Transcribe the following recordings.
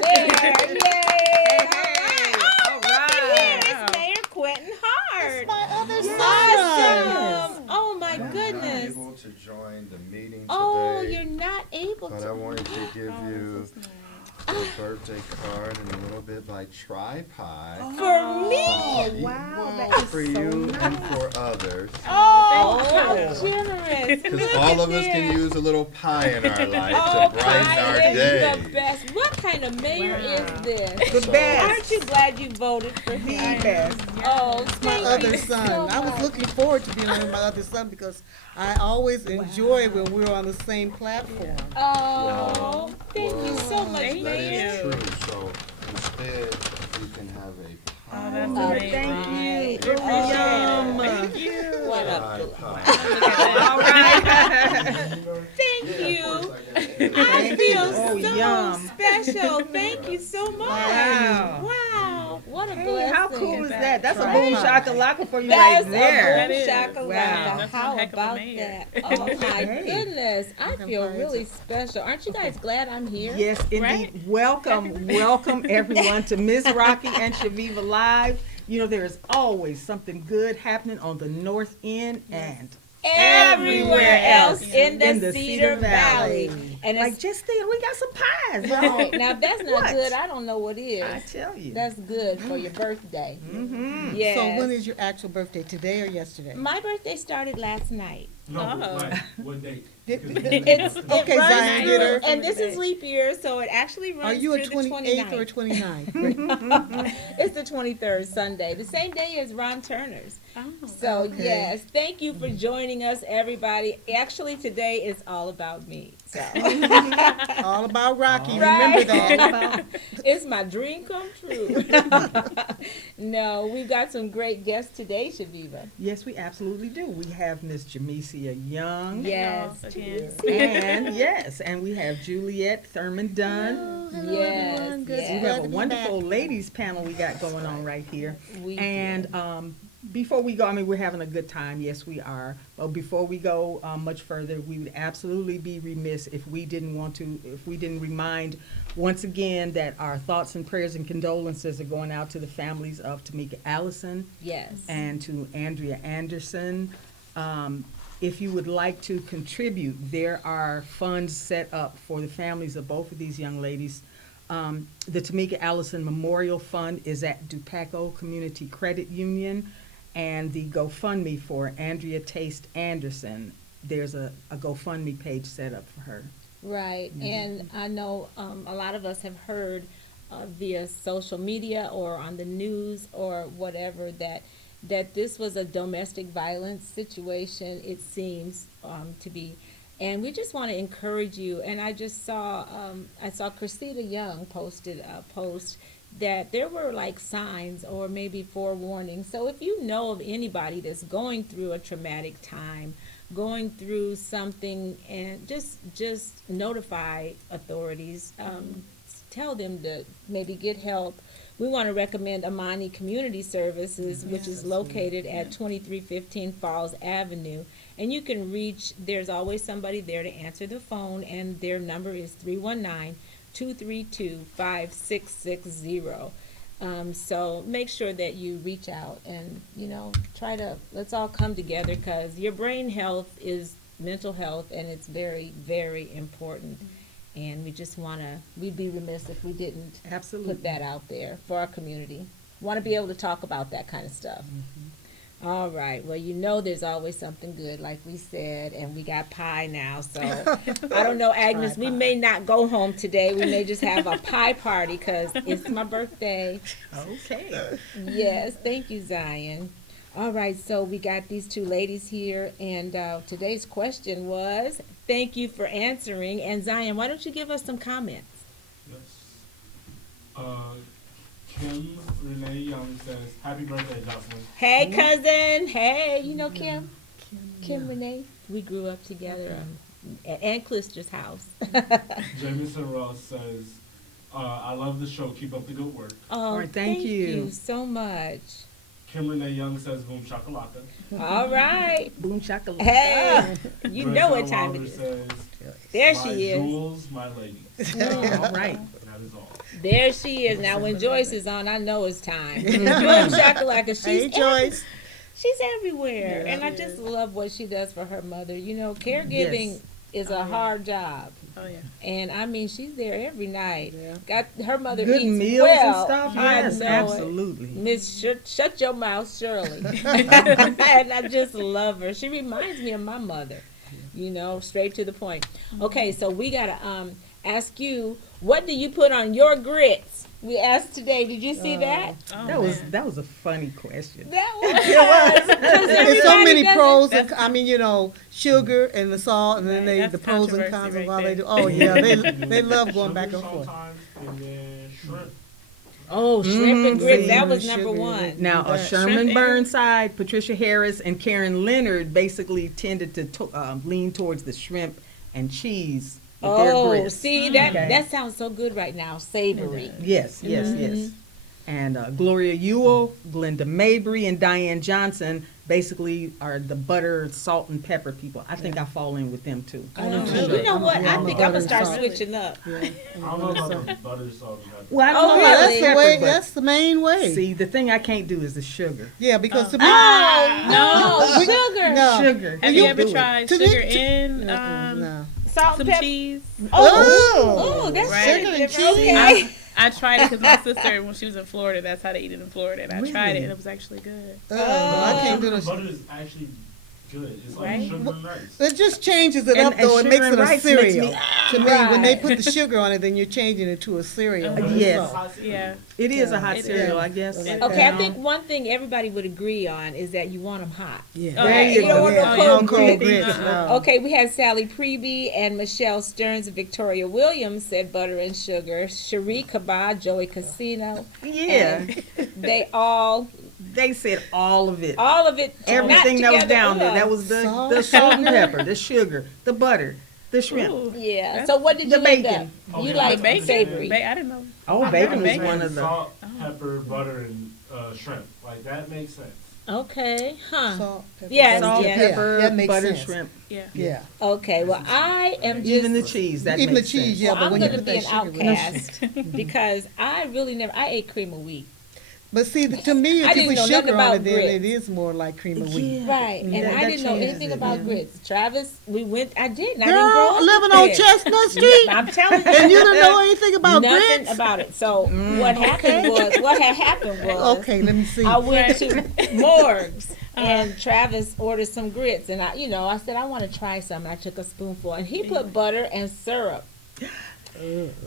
There, yay! All right. Here's Mayor Quentin Hart. My other son. Awesome! Oh my I'm not goodness! able to join the meeting today. Oh, you're not able But to. I wanted to give you a birthday card and a little bit by Tripod. For me. Oh, wow. That is For so you nice. and for others. Oh, Thank how you. generous! Because Look all at of us can this. use a little pie in our life Oh, to brighten our Pie is day. the best. What kind of mayor Wow. is this? The So- best. Aren't you glad you voted for The him? best. Oh, My thank other you son. so I was much. looking forward to being with my other son because I always enjoy when we're on the same platform. Oh, thank you so much, Thank That Mayor. is true. So instead, you can have a pie. that's Oh, amazing. thank you. Oh, yum. Thank you. What a Pie. All right. thank you. I Thank feel you. Oh, so yum. special. Thank you so much. Wow. Wow. What a Hey, blessing. how cool is that? That's a Right. boom shakalaka for you That's right there. a boom is. shakalaka. Wow. That's How one heck of a about mayor. that? Oh my Hey. goodness. I Some feel cards. really special. Aren't you guys glad I'm here? Yes, indeed. Right? Welcome, welcome everyone to Miss Rocki and Chaveevah Live. You know, there is always something good happening on the North End and Everywhere else in the, in the Cedar Valley. And like it's just there, we got some pies. right. Now if that's not What? good, I don't know what I is. tell you. That's good for your birthday. Mm-hmm. Yes. So when is your actual birthday? Today or yesterday? My birthday started last night. No, Oh. right. What date? Did- It's Okay, it runs Zion, through, get her. and this is leap year, so it actually runs Are you a through the 28th or a 29th. 29th? It's the 23rd Sunday, the same day as Ron Turner's. So Okay. yes, thank you for joining us, everybody. Actually, today is all about me. So All about Rocky. Right. Remember that. it's my dream come true. No, we've got some great guests today, Chaveevah. Yes, we absolutely do. We have Miss Jamisia Young. Yes, Again. And yes, and we have Juliet Thurmond Dunn. Hello, Yes, everyone. Good. yes. We Glad have to a be wonderful back. ladies panel we got going on right here. we And do. before we go, I mean, we're having a good time. Yes, we are. But before we go much further, we would absolutely be remiss if we didn't remind once again that our thoughts and prayers and condolences are going out to the families of Tamika Allison Yes. and to Andrea Anderson. If you would like to contribute, there are funds set up for the families of both of these young ladies. The Tamika Allison Memorial Fund is at Dupaco Community Credit Union, and the GoFundMe for Andrea Taste Anderson, there's a GoFundMe page set up for her. Right, and I know a lot of us have heard via social media or on the news or whatever that this was a domestic violence situation. It seems to be, and we just want to encourage you. And I just saw Cressida Young posted a post that there were like signs or maybe forewarnings. So if you know of anybody that's going through a traumatic time, going through something, and just notify authorities, tell them to maybe get help. We want to recommend Amani Community Services, which is located at 2315 Falls Avenue. And you can reach, there's always somebody there to answer the phone, and their number is 319-232-5660. So make sure that you reach out and, let's all come together, because your brain health is mental health, and it's very, very important. And we'd be remiss if we didn't Absolutely. put that out there for our community. Want to be able to talk about that kind of stuff. All right. Well, there's always something good, like we said, and we got pie now. So I don't know, Agnes, we may not go home today. We may just have a pie party because it's my birthday. Okay. Yes. Thank you, Zion. All right. So we got these two ladies here, and today's question was, thank you for answering. And Zion, why don't you give us some comments? Yes. Kim Renee Young says, "Happy birthday, Jocelyn." Hey, cousin. Hey, you know Kim? Kim Renee. We grew up together at Aunt Clister's house. Jamison Ross says, "I love the show. Keep up the good work." Oh, right, thank you. so much. Kim Renee Young says, "Boom shakalaka." All right. Boom shakalaka. Hey, you know what Grace time it Wilder is. says, There "My she is. jewels, my ladies." All right. That is all. There she is. Now, when Joyce is on, I know it's time. Boom shakalaka. Hey, Joyce. She's everywhere. Yeah. And I just love what she does for her mother. You know, caregiving is a hard job. Oh yeah. And I mean, she's there every night. Yeah. Got her mother Good eats meals well. and stuff. I Yes, know it. absolutely. Miss, shut your mouth, Shirley. And I just love her. She reminds me of my mother. You know, straight to the point. Okay, so we gotta ask you, what do you put on your grits? We asked today. Did you see that? Oh, That was a funny question. That was. There's so many pros. That's- And, I mean, you know, sugar and the salt, and then Right, the that's pros and cons controversy of right how they there. do. Oh yeah, they love going back Sugar and forth. sometimes, and then shrimp. Oh, shrimp and grits. see, That was sugar number and one. Now, That Sherman shrimp Burnside, Patricia Harris, and Karen Leonard basically tended to lean towards the shrimp and cheese with their Oh, grits. see, that Okay. that sounds so good right now. Savory. Yes, yes, yes. And Gloria Ewell, Glenda Mabry, and Diane Johnson basically are the butter, salt, and pepper people. I think I fall in with them too. I do Oh, too. you know what? Yeah, I I'm a think I'm gonna butter start salt. switching up. Yeah. I don't know about the butter, salt, and pepper. Well, I Oh, don't know Yeah, about that's the pepper, way. but That's the main way. see, the thing I can't do is the sugar. Yeah, because to me, Oh no, We- sugar, no. Sugar. Have you you ever do it. tried To me- sugar in no. salt, some pepper. cheese? Oh, that's Right. very Sugar and different. cheese. Okay. I tried it because my sister, when she was in Florida, that's how they eat it in Florida, and I tried Really? it, and it was actually good. I can't do Butter, the. butter is actually good. It's like Right? sugar and rice. It just changes it And- up and though. It sugar makes and it a rice makes cereal. me- To me, when they Right. put the sugar on it, then you're changing it to a cereal. Uh-huh. Yes. Yeah. It is a Yeah. hot It cereal, is. I guess. Like Okay, I You think know? one thing everybody would agree on is that you want them hot. Yeah. Oh, There yeah. you You don't go. want no Yeah, cold no grits. grits. No. Okay, we had Sally Preby and Michelle Stearns and Victoria Williams said butter and sugar. Cherie Kaba, Joey Casino. Yeah. They all They said all of it. not Everything that was together. down there. Ugh. That was the Salt. salt and pepper, the sugar, the butter, the shrimp. Ooh. Yeah. That's- So what did The you end bacon. up? You Okay, like the Bacon? savory. I didn't know. Oh, I bacon was bacon. one of the. Salt, pepper, butter, and shrimp. Like that makes sense. Okay, huh? Salt, pepper, Yes, butter. Salt, yes. pepper, that makes butter, sense. shrimp, Yeah. Yeah. Okay, well I am just even the cheese. That Even the makes cheese, sense. yeah, well, but I'm when you gonna put be that an sugar with it. outcast because I really never I ate cream of wheat. But see, to me, I if you didn't put know nothing sugar on about it, then grits. it is more like cream of wheat. Right, and That- I that didn't know changes anything it, about yeah. grits. Travis, we went. I didn't. I didn't grow Girl, up living with on grits. Chestnut Street, I'm telling you, and you didn't know anything about nothing grits? about it. So what happened was what had happened was Okay, let me see. I went to Morg's and Travis ordered some grits, and I said I want to try some. And I took a spoonful, and he put butter and syrup,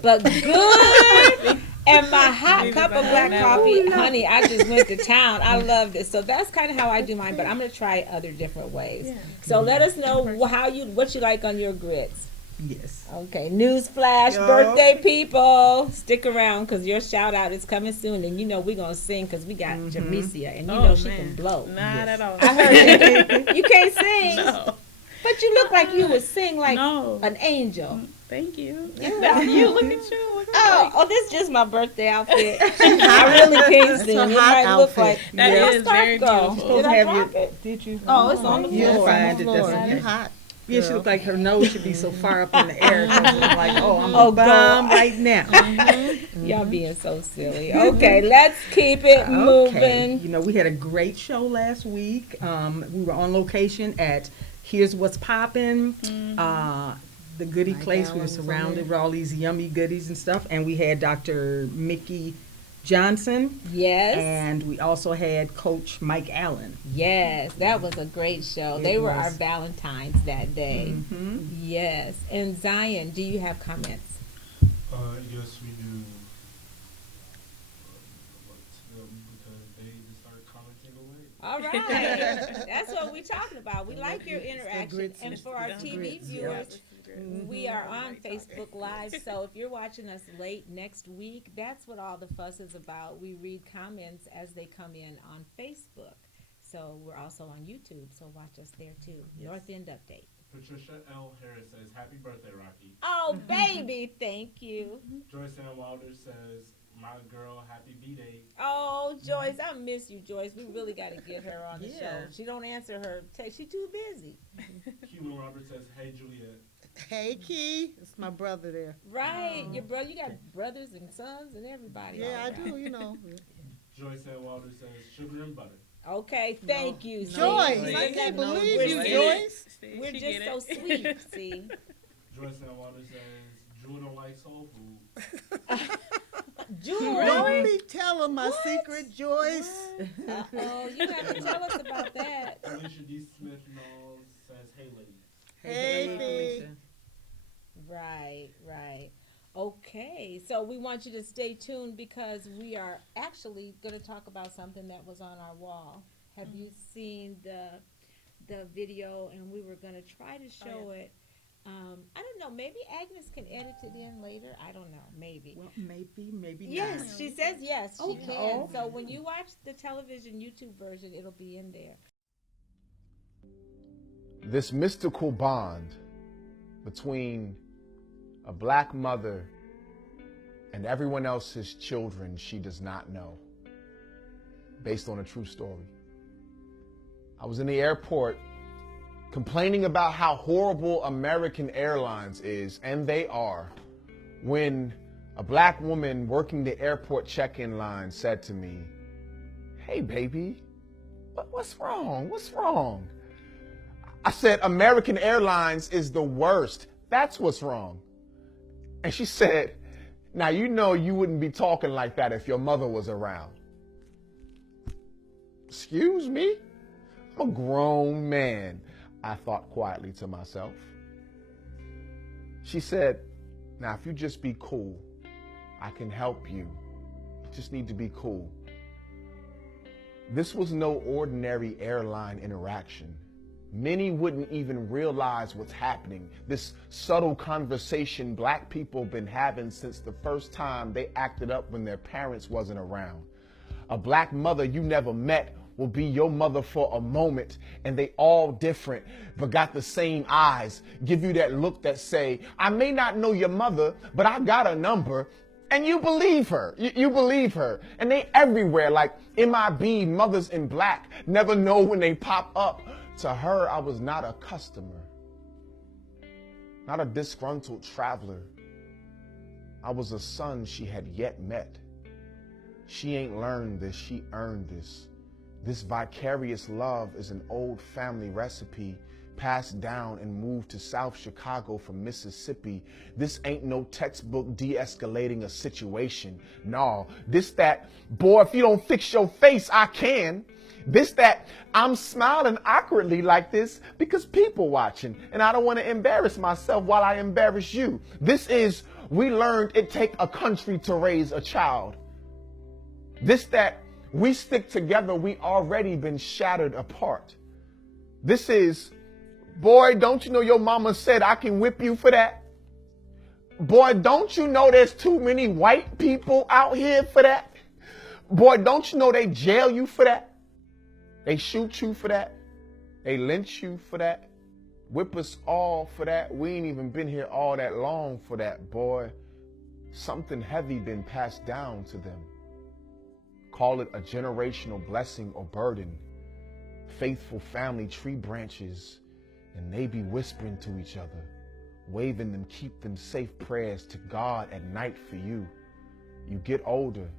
but good. And my hot cup of black coffee, honey, I just went to town. I loved it. So that's kind of how I do mine, but I'm gonna try other different ways. Yeah. So let us know what you like on your grits. Yes. Okay, newsflash, Yeah. birthday people, stick around because your shout out is coming soon, and we're gonna sing because we got Jamisia, and she can blow. Not at all. I heard you can't sing, No. but you look like you would sing like No. an angel. Thank you. That's you. Look at you. Oh, this is just my birthday outfit. I really can't sing. a It hot might look outfit. like That where my is scarf very go? beautiful. Did I Have drop you- it? Did you? Oh, it's on the You'll floor. find it. Floor. That's You okay. hot. Yeah, she girl. looked like her nose should be so far up in the air. 'Cause it's like, oh, I'm Oh, a bomb God. right now. Y'all being so silly. Okay, let's keep it moving. You know, we had a great show last week. We were on location at Here's What's Poppin'. The goodie Mike place. We Allen were was on surrounded there. with all these yummy goodies and stuff. And we had Dr. Mickey Johnson. Yes. And we also had Coach Mike Allen. Yes, that was a great show. It They were was. our Valentines that day. Mm-hmm. Yes. And Zion, do you have comments? Yes, we do. Because they just start commenting away. All right. That's what we're talking about. We like your It's the interaction. grits And and for our it's the TV grits, yeah. viewers, we are on Facebook Live. So if you're watching us late next week, that's what all the fuss is about. We read comments as they come in on Facebook. So we're also on YouTube. So watch us there too. North End Update. Patricia L. Harris says, "Happy birthday, Rocki." Oh, baby. Thank you. Joyce Ann Wilder says, "My girl, happy B-Day." Oh, Joyce, I miss you, Joyce. We really got to get her on the show. Yeah. She don't answer her text. She's too busy. Cuban Robert says, "Hey, Juliet." Hey, Key. It's my brother there. Right, your brother. You got brothers and sons and everybody. Yeah, all I around. do, you know. Joyce and Walter says sugar and butter. Okay, thank you. See? Joyce, See, I can't we're believe just- you, get Joyce. it. We're She just get so it. sweet. See, Joyce and Walter says Drew don't like soul food. Jewel. Don't be telling my secret, Joyce. Oh, you have to tell us about that. Alicia D. Smith knows says, hey ladies. Hey, Felicia. Right, right. Okay, so we want you to stay tuned because we are actually going to talk about something that was on our wall. Have you seen the video? And we were going to try to show it. I don't know. Maybe Agnes can edit it in later. I don't know. Maybe. Well, maybe not. Yes, she says yes. She Okay. can. So when you watch the television YouTube version, it'll be in there. This mystical bond between a black mother and everyone else's children she does not know, based on a true story. I was in the airport complaining about how horrible American Airlines is, and they are, when a black woman working the airport check-in line said to me, "Hey baby, what's wrong? What's wrong?" I said, "American Airlines is the worst. That's what's wrong." And she said, "Now you know you wouldn't be talking like that if your mother was around." Excuse me? I'm a grown man, I thought quietly to myself. She said, "Now if you just be cool, I can help you. You just need to be cool." This was no ordinary airline interaction. Many wouldn't even realize what's happening. This subtle conversation black people been having since the first time they acted up when their parents wasn't around. A black mother you never met will be your mother for a moment, and they all different, but got the same eyes, give you that look that say, "I may not know your mother, but I got a number." And you believe her. You believe her. And they everywhere, like MIB, Mothers in Black, never know when they pop up. To her, I was not a customer, not a disgruntled traveler. I was a son she had yet met. She ain't learned this, she earned this. This vicarious love is an old family recipe passed down and moved to South Chicago from Mississippi. This ain't no textbook de-escalating a situation. No, this that, boy, if you don't fix your face, I can. This that, I'm smiling awkwardly like this because people watching and I don't want to embarrass myself while I embarrass you. This is, we learned it take a country to raise a child. This that, we stick together, we already been shattered apart. This is, boy, don't you know your mama said I can whip you for that? Boy, don't you know there's too many white people out here for that? Boy, don't you know they jail you for that? They shoot you for that? They lynch you for that? Whip us all for that? We ain't even been here all that long for that, boy. Something heavy been passed down to them. Call it a generational blessing or burden. Faithful family tree branches, and they be whispering to each other, waving them keep them safe prayers to God at night for you. You get older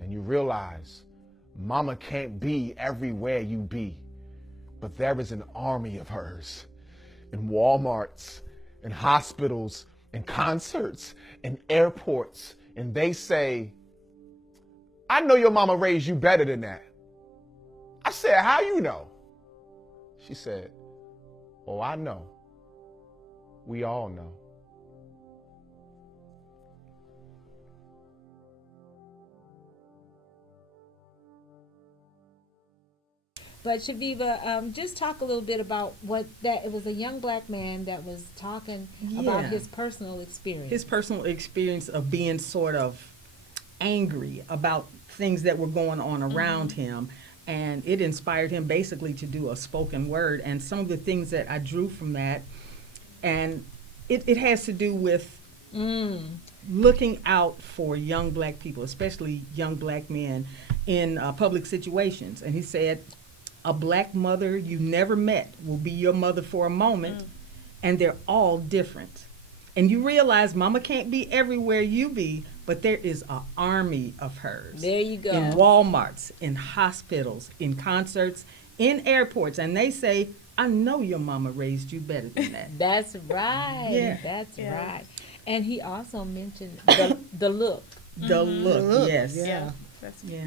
and you realize mama can't be everywhere you be, but there is an army of hers in Walmarts and hospitals and concerts and airports, and they say, "I know your mama raised you better than that." I said, "How you know?" She said, "Oh, I know. We all know." But Chaveevah, just talk a little bit about what that, it was a young black man that was talking about Yeah. his personal experience. His personal experience of being sort of angry about things that were going on around him. And it inspired him basically to do a spoken word. And some of the things that I drew from that, and it has to do with looking out for young black people, especially young black men in public situations. And he said, "A black mother you never met will be your mother for a moment, and they're all different. And you realize mama can't be everywhere you be, but there is an army of hers. There you go. In Walmarts, in hospitals, in concerts, in airports. And they say, I know your mama raised you better than that. That's right. Yeah. That's right. And he also mentioned the look. The look, yes. Yeah. That's Yeah.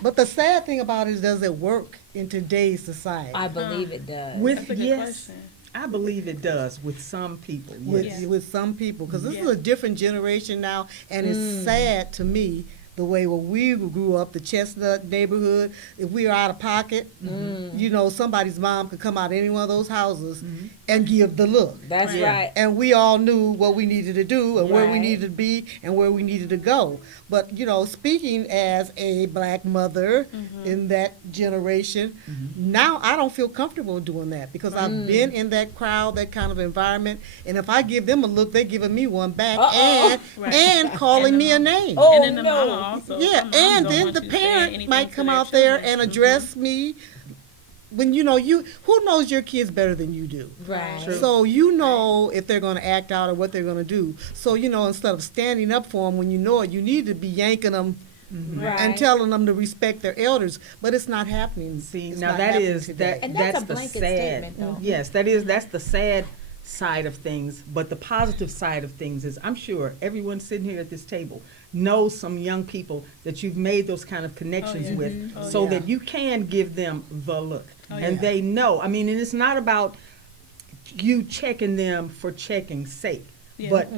But the sad thing about it is, does it work in today's society? I believe it does. With That's a good yes, question. I believe it does with some people. with, Yes. with some people, because this is Yeah. a different generation now, and it's sad to me the way when we grew up, the Chestnut neighborhood. If we were out of pocket, you know, somebody's mom could come out of any one of those houses and give the look. That's Yeah. right. And we all knew what we needed to do and where we Right. needed to be and where we needed to go. But, you know, speaking as a black mother in that generation, now I don't feel comfortable doing that because I've been in that crowd, that kind of environment. And if I give them a look, they're giving me one back and, Right. and calling And me a the name. Oh, and then the no. mama also. Yeah, some moms and don't then want the you to say parent anything might to come their out there children. and address me when you know who knows your kids better than you do. Right. True. So you know if they're going to act out or what they're going to do. So you know, instead of standing up for them when you know it, you need to be yanking them Right. and telling them to respect their elders. But it's not happening. See, It's now not that happening is today. And that's a the blanket sad. statement, though. Yes, that's the sad side of things. But the positive side of things is, I'm sure everyone sitting here at this table knows some young people that you've made those kind of connections yeah. with, Oh, so yeah. that you can give them the look, Oh, and yeah. they know. I mean, and it's not about you checking them for checking's sake, Yeah. but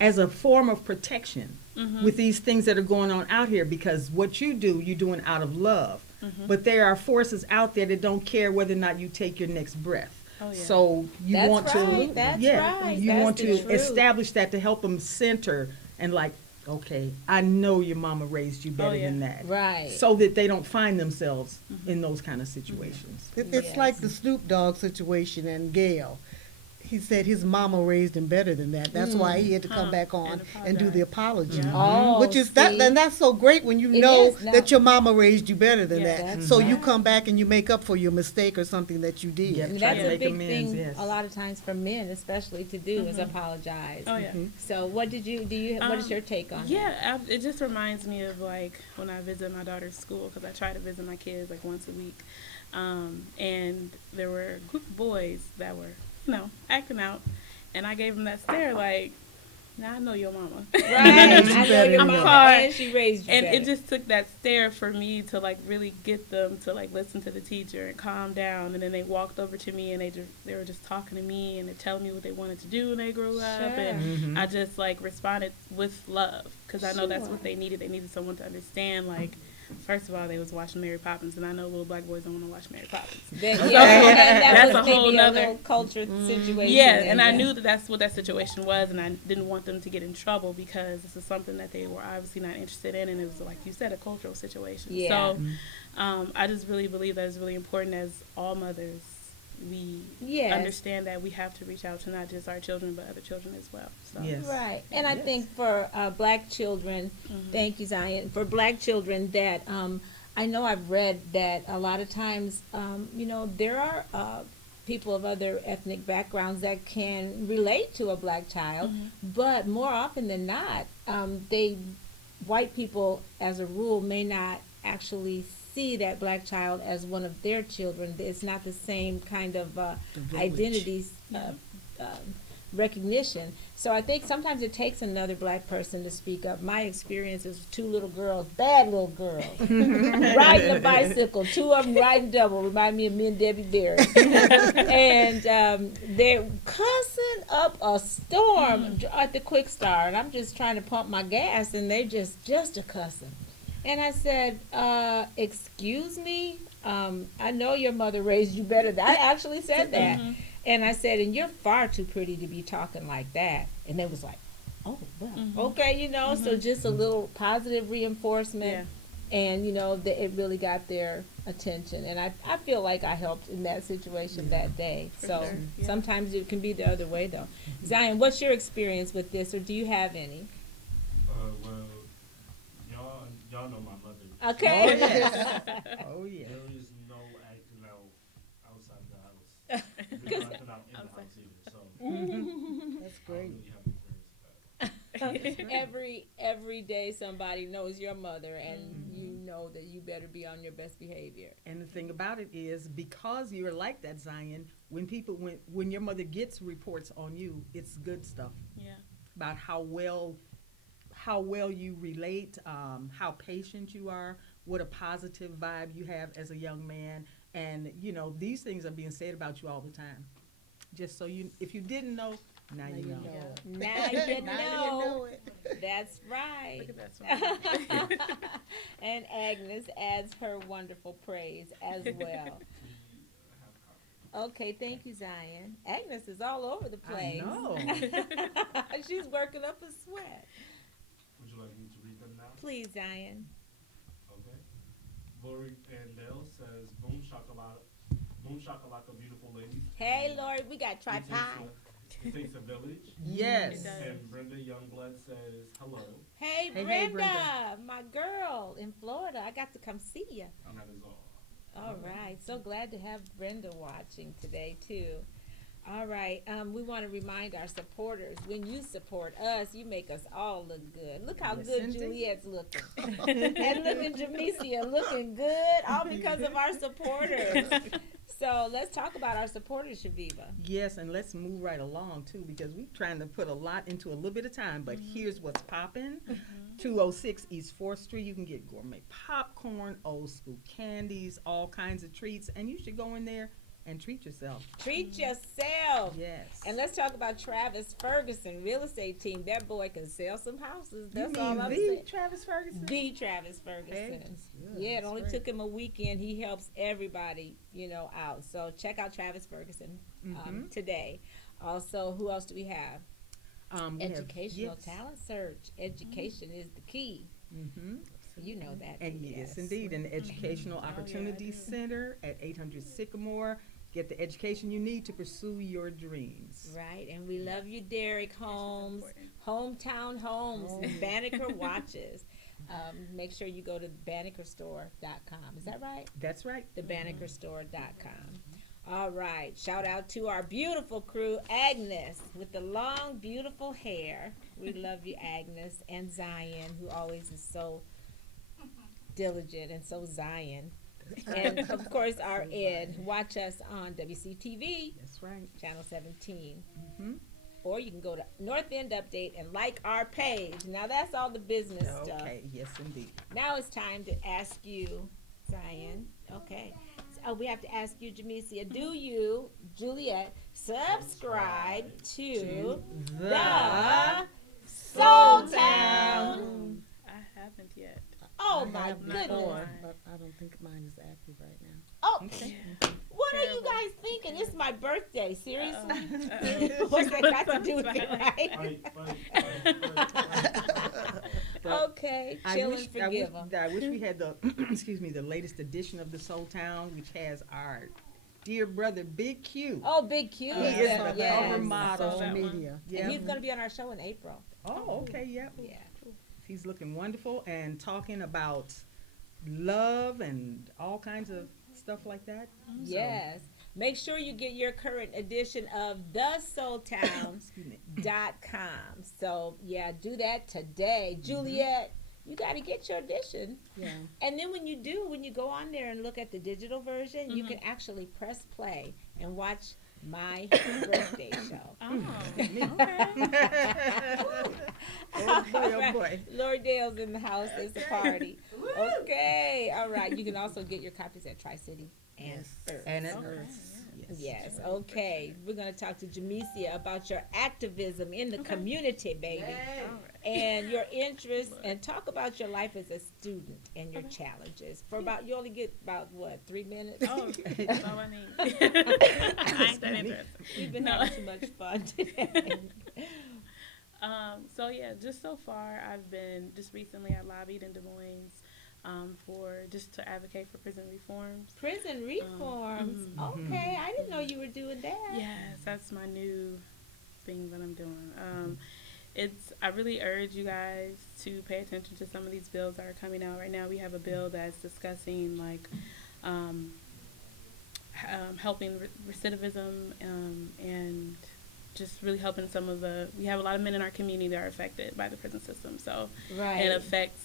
as a form of protection Mhm. with these things that are going on out here, because what you do, you're doing out of love. But there are forces out there that don't care whether or not you take your next breath. Oh, yeah. So you That's want to, right, that's right, you that's want the to truth. establish that to help them center and like, okay, I know your mama raised you better yeah. than that. Right. So that they don't find themselves in those kind of situations. It's Yes. like the Snoop Dogg situation and Gail. He said his mama raised him better than that. That's why he had to come back on and do the apology. Oh, Which is that, see? and that's so great when you It know is. Now- that your mama raised you better than Yeah, that. that's So you right. come back and you make up for your mistake or something that you did. Yep. And Try that's to a make big amends, thing yes. a lot of times for men, especially to do, is apologize. Oh yeah. So what did you what is your take on that? Yeah, it just reminds me of like when I visit my daughter's school, because I try to visit my kids like once a week, and there were a group of boys that were, you know, acting out, and I gave them that stare like, now I know your mama. Right. I know your I'm mama, sorry. and she raised you And better. it just took that stare for me to like really get them to like listen to the teacher and calm down. And then they walked over to me and they were just talking to me and they're telling me what they wanted to do when they grew up. Sure. And I just like responded with love, because I know that's Sure. what they needed. They needed someone to understand, like, first of all, they was watching Mary Poppins, and I know little black boys don't want to watch Mary Poppins. That, that That's was a whole maybe nother- little culture situation. Yeah, there, and I yeah. knew that that's what that situation was, and I didn't want them to get in trouble because this is something that they were obviously not interested in, and it was, like you said, a cultural situation. Yeah. So I just really believe that it's really important as all mothers, we Yes. understand that we have to reach out to not just our children, but other children as well. So. Yes. Right, and I Yes. think for black children, thank you, Zion. For black children, that I know I've read that a lot of times, you know, there are people of other ethnic backgrounds that can relate to a black child, but more often than not, white people, as a rule, may not actually see that black child as one of their children. It's not the same kind of identities recognition. So I think sometimes it takes another black person to speak up. My experience is two little girls, bad little girls, riding a bicycle, two of them riding double, remind me of me and Debbie Berry. And they're cussing up a storm at the Quick Star, and I'm just trying to pump my gas, and they just a cussing. And I said, excuse me, I know your mother raised you better. I actually said that. And I said, and you're far too pretty to be talking like that. And they was like, oh, well, okay, you know, so just a little positive reinforcement. Yeah. And, you know, it really got their attention. And I feel like I helped in that situation that day. For So sure, yeah. sometimes it can be the other way, though. Zion, what's your experience with this, or do you have any? Well, y'all know my mother. Okay. Oh, yes. Oh, yeah. There is no acting out outside the house. There's no acting out in the house either. So That's I great. don't really have experience with that. Every day somebody knows your mother, and you know that you better be on your best behavior. And the thing about it is, because you're like that, Zion, when your mother gets reports on you, it's good stuff Yeah. about how well you relate, how patient you are, what a positive vibe you have as a young man, and these things are being said about you all the time. Just so if you didn't know, now you know. Yeah. Now you know. it. That's right. Look at that smile. And Agnes adds her wonderful praise as well. We have coffee. Okay, thank you, Zion. Agnes is all over the I place. know. She's working up a sweat. Would you like me to read them now? Please, Zion. Okay. Lori Pandale says, boom shakalaka, beautiful ladies. Hey, Lord, we got It tripod. takes a village. Yes. It does. And Brenda Youngblood says, hello. Hey, Hey, Brenda, Brenda. my girl in Florida. I got to come see you. And that is all. All right. So glad to have Brenda watching today, too. All right. We want to remind our supporters, when you support us, you make us all look good. Look how Yes, good indeed. Juliet's looking. And look at Jamisia looking good, all because of our supporters. So let's talk about our supporters, Chaveevah. Yes, and let's move right along too, because we're trying to put a lot into a little bit of time. But here's what's popping: 206 East 4th Street. You can get gourmet popcorn, old school candies, all kinds of treats, and you should go in there and treat yourself. Treat yourself. Yes. And let's talk about Travis Ferguson, real estate team. That boy can sell some houses. you That's all mean I'm the saying. Travis Ferguson? The Travis Ferguson. Yeah, Yeah, it that's only great. took him a weekend. He helps everybody, out. So check out Travis Ferguson today. Also, who else do we have? We have- Educational yes. talent search. Education is the key. Mhm. You know that. And Juliet. yes, indeed, in the Educational yeah, I Opportunity do. Center at 800 Sycamore. Get the education you need to pursue your dreams. Right, and we love you, Derek Holmes, important. Hometown Homes, Banneker Watches. Make sure you go to bannekerstore.com. Is that right? That's right. Thebannekerstore.com. All right, shout out to our beautiful crew, Agnes, with the long, beautiful hair. We love you, Agnes, and Zion, who always is so diligent and so Zion. And of course, our Ed. Watch us on WCTV, That's right. Channel 17. Hmm. Or you can go to North End Update and like our page. Now that's all the business stuff. Okay. Yes, indeed. Now it's time to ask you, Zion. Okay. So we have to ask you, Jamisia, do you, Juliet, subscribe to the Soul Town? I haven't yet. Oh I my have goodness. before, but I don't think mine is active right now. Oh, Okay. what are you guys thinking? It's my birthday. Seriously? Uh-oh. What's that got to do with it, right? Fight. Okay, chill and forgive them. I wish we had the the latest edition of the Soul Town, which has our dear brother Big Q. Oh, Big Q. He is Yeah, the yes. cover model. Saw that Social one. media. Yeah. And he's going to be on our show in April. Oh, okay, yep. Yeah. He's looking wonderful and talking about love and all kinds of stuff like that. Yes. Make sure you get your current edition of thesoultown.com. Excuse me. So, yeah, do that today. Juliet, you got to get your edition. Yeah. And then when you go on there and look at the digital version, you can actually press play and watch my birthday show. Oh, Oh boy, oh boy. Lord Dale's in the house. It's a party. Okay. All right. You can also get your copies at Tri-City and Earth. And it Okay. hurts. Yes. Yes. Okay. We're going to talk to Jamisia about your activism in the community, baby. all right. And your interests, and talk about your life as a student and your challenges. You only get about, 3 minutes? Oh, that's all I need. I ain't that interested. We've been No. having too much fun today. So yeah, just so far, just recently I lobbied in Des Moines to advocate for prison reforms. Prison reforms. Okay, I didn't know you were doing that. Yes, that's my new thing that I'm doing. I really urge you guys to pay attention to some of these bills that are coming out right now. We have a bill that's discussing helping recidivism and just really helping we have a lot of men in our community that are affected by the prison system. So Right. it affects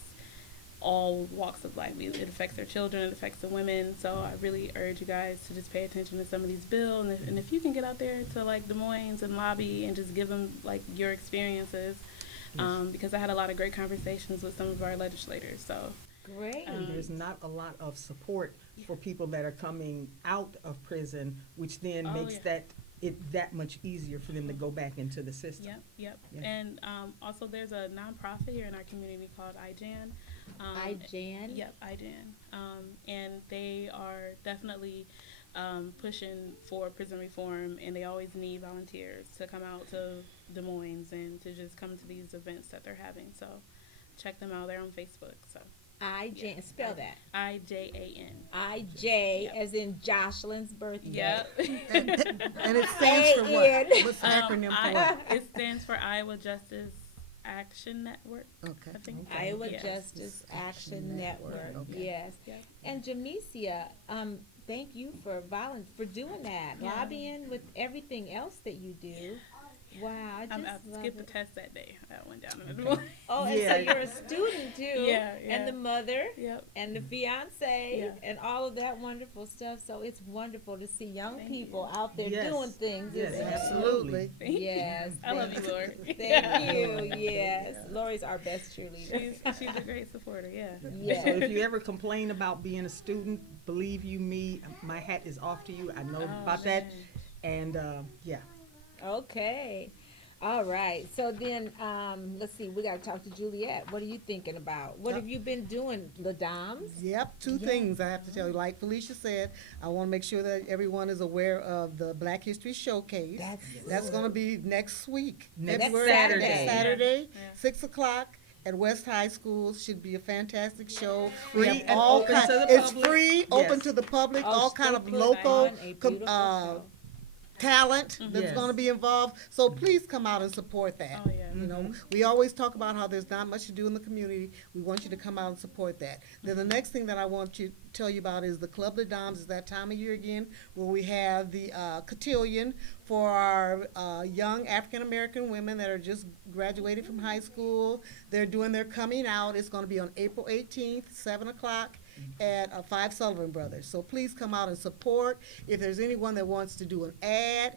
all walks of life. It affects their children, it affects the women. So I really urge you guys to just pay attention to some of these bills. And if you can get out there to like Des Moines and lobby and just give them like your experiences, because I had a lot of great conversations with some of our legislators. So Great. There's not a lot of support for people that are coming out of prison, which then makes that much easier for them to go back into the system. Yep. Yeah. And also there's a nonprofit here in our community called IJAN. IJAN? Yep, IJAN. And they are definitely pushing for prison reform, and they always need volunteers to come out to Des Moines and to just come to these events that they're having. So check them out. They're on Facebook. So IJAN, spell that. IJAN. IJ, Yep. as in Jocelyn's birthday. Yep. And it stands for what? What's the acronym for what? It stands for Iowa Justice Action Network. Okay. I think. Iowa Yes. Justice Action Network. Okay. Yes. Yep. And Jamisia, thank you for doing that, Yeah. lobbying with everything else that you do. Wow, I I just love skipped the it. test that day. I went down in the morning. Oh, and so Yeah. you're a student too. Yeah, And the mother. Yep. And the fiance Yeah. and all of that wonderful stuff. So it's wonderful to see young Thank people you. out there Yes. doing things. Yes, isn't it? absolutely. Thank you. Yes. I love you, Lori. Thank you. Yes. Lori's our best cheerleader. She's a great supporter. Yeah. Yeah. So if you ever complain about being a student, believe you me, my hat is off to you. I know about that. And yeah. Okay. All right. So then, let's see. We got to talk to Juliet. What are you thinking about? What have you been doing, Ladams? Yep, two things I have to tell you. Like Felicia said, I want to make sure that everyone is aware of the Black History Showcase. That's going to be next week. Next February- Saturday. Next Saturday, Yeah. 6 o'clock. At West High School. Should be a fantastic show. Free We have and all open kind, to the it's public. free, open Yes. to the public, Oh, all stay kind of put local on a beautiful show. talent that's Yes. going to be involved. So please come out and support that. Oh, yeah. You know, we always talk about how there's not much to do in the community. We want you to come out and support that. Then the next thing that I want to tell you about is the Club de Dames. Is that time of year again where we have the cotillion for our young African American women that are just graduated from high school. They're doing their coming out. It's going to be on April 18th, 7 o'clock. At 5 Sullivan Brothers. So please come out and support. If there's anyone that wants to do an ad,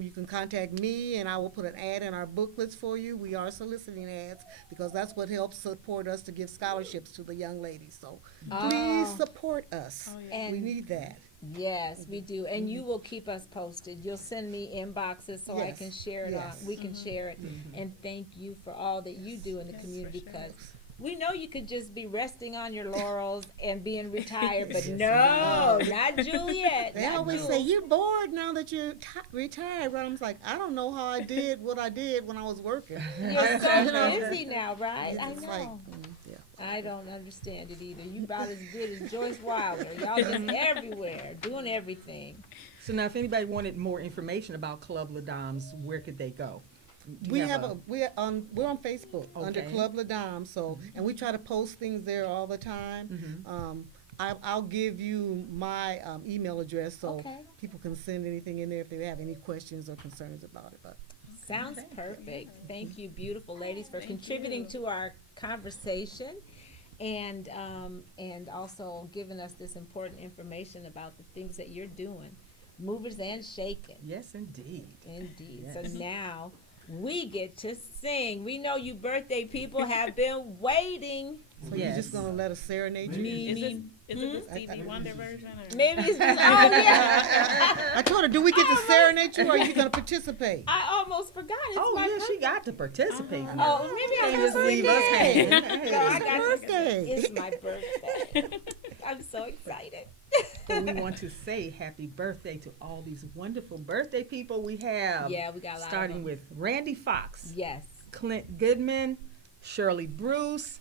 you can contact me and I will put an ad in our booklets for you. We are soliciting ads because that's what helps support us to give scholarships to the young ladies. So please support us. Oh, yeah. And We need that. yes, we do. And you will keep us posted. You'll send me inboxes so I Yes. can share it Yes. on. We can share it. And thank you for all that you do in the Yes, community for sure. because we know you could just be resting on your laurels and being retired, but Yes, no, not Juliet. They not always Jules. say, you're bored now that you're retired. But I'm like, I don't know how I did what I did when I was working. You're so You know? busy now, right? I It's know. like, yeah. I don't understand it either. You about as good as Joyce Wilder. Y'all just everywhere, doing everything. So now if anybody wanted more information about Club La Dames, where could they go? Do you We're on Facebook under Okay. Club La Dame, so and we try to post things there all the time. I'll give you my email address so Okay. people can send anything in there if they have any questions or concerns about it. But Sounds perfect. Thank you, beautiful ladies, for Thank contributing you. to our conversation and also giving us this important information about the things that you're doing, movers and shaking. Yes, indeed. Indeed. Yes. So now we get to sing. We know you birthday people have been waiting. so Yes. you're just gonna let us serenade you? Is it the Stevie Wonder version? Or? Maybe it's just, oh yeah. I told her, do we get to serenade you or are you gonna participate? I almost forgot. It's Oh my yeah, birthday. she got to participate. now. Oh, maybe I Can't just leave us hanging. Hey. No, I It's got your birthday. It's my birthday. I'm so excited. Well, we want to say happy birthday to all these wonderful birthday people we have. Yeah, we got a lot of Starting them. with Randy Fox, Yes. Clint Goodman, Shirley Bruce,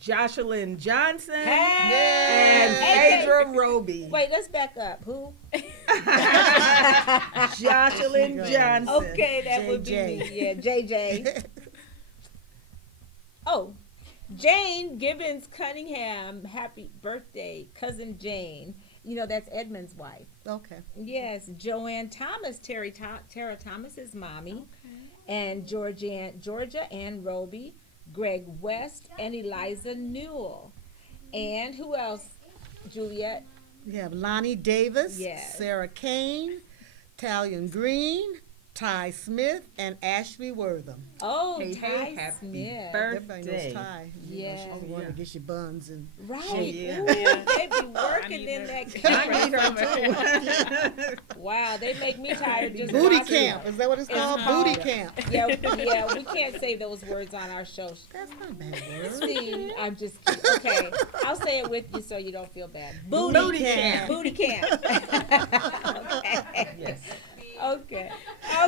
Jocelyn Johnson, Hey! and Hey, Phaedra Roby. Wait, let's back up. Who? Jocelyn Johnson. Okay, that would be JJ. me. Yeah, JJ. Oh, Jane Gibbons Cunningham. Happy birthday, cousin Jane. that's Edmund's wife. Okay. Yes, Joanne Thomas, Tara Thomas's mommy, and Georgia Ann Roby, Greg West, and Eliza Newell. And who else? Juliet. We have Lonnie Davis, Yes. Sarah Kane, Talion Green, Ty Smith, and Ashley Wortham. Oh, Hey, Ty hey, happy Smith. Everybody knows Birthday. Ty. Yeah. She's the one that gets your buns and Right. yeah. Ooh, they be working need in her. that I camp. need her too. Wow, they make me tired just booty watching camp. Is that what it's It's called? called- Booty camp. Yeah, we can't say those words on our show. That's not a bad word. See, I'm just kidding. Okay, I'll say it with you so you don't feel bad. Booty camp. Booty camp. Okay. Yes. Okay.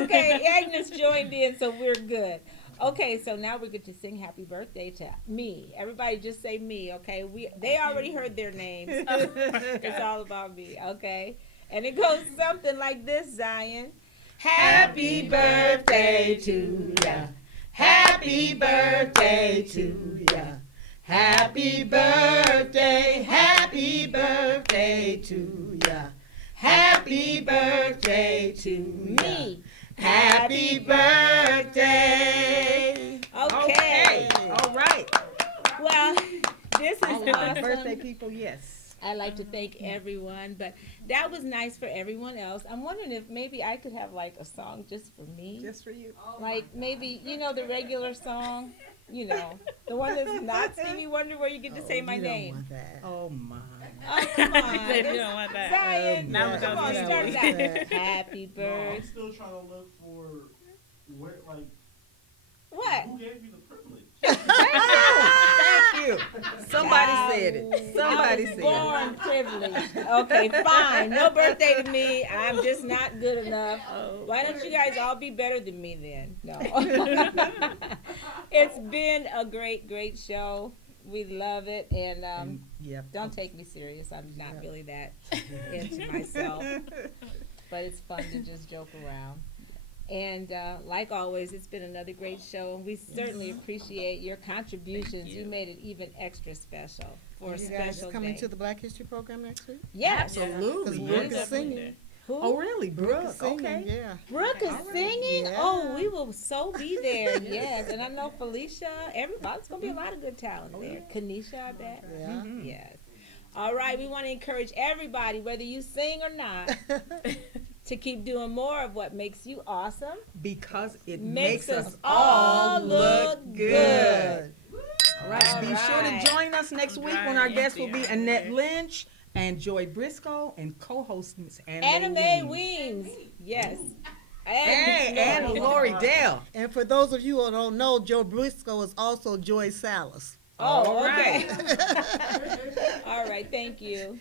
Okay, Agnes joined in, so we're good. Okay, so now we get to sing happy birthday to me. Everybody just say me, okay? They already heard their names. It's all about me, okay? And it goes something like this, Zion. Happy birthday to ya. Happy birthday to ya. Happy birthday to ya. Happy birthday to me. Happy birthday. Okay. All right. Well, this All is of our awesome. birthday people, yes. I'd like to thank everyone, but that was nice for everyone else. I'm wondering if maybe I could have like a song just for me. Just for you. Like maybe, the regular song, the one that's not Stevie Wonder where you get to say my You don't name. want that. Oh my. Oh, come on. They don't want that. Zion, Now come on, we're start gonna that. Happy No, I'm birthday. still trying to look for where, like, What? who gave you the privilege? Thank you. Somebody said it. Somebody I was said it. born privileged. Okay, fine. No birthday to me. I'm just not good enough. Why don't you guys all be better than me then? No. It's been a great, great show. We love it. And Yep. don't take me serious. I'm not really that into myself. But it's fun to just joke around. And like always, it's been another great show. And we certainly appreciate your contributions. You made it even extra special for a You guys special coming day. to the Black History program next week? Yes. Because Absolutely. Brooke Yes. is singing. Who? Oh, really? Brooke. Singing, Okay. yeah. Brooke is singing? Yeah. Oh, we will so be there, yes. And I know Felicia, everybody's going to be a lot of good talent there. Kanisha, I bet. Yeah. Yes. All right, we want to encourage everybody, whether you sing or not, to keep doing more of what makes you awesome. Because it Makes makes us us all all look look good. good. All right. All Be sure right. to join us next week when our guests will be Annette Lynch and Joy Briscoe and co-host Miss Anime Wings. Yes. Hey, and Lori Dale. And for those of you who don't know, Joe Briscoe is also Joy Salas. Oh, All okay. right. All right, thank you.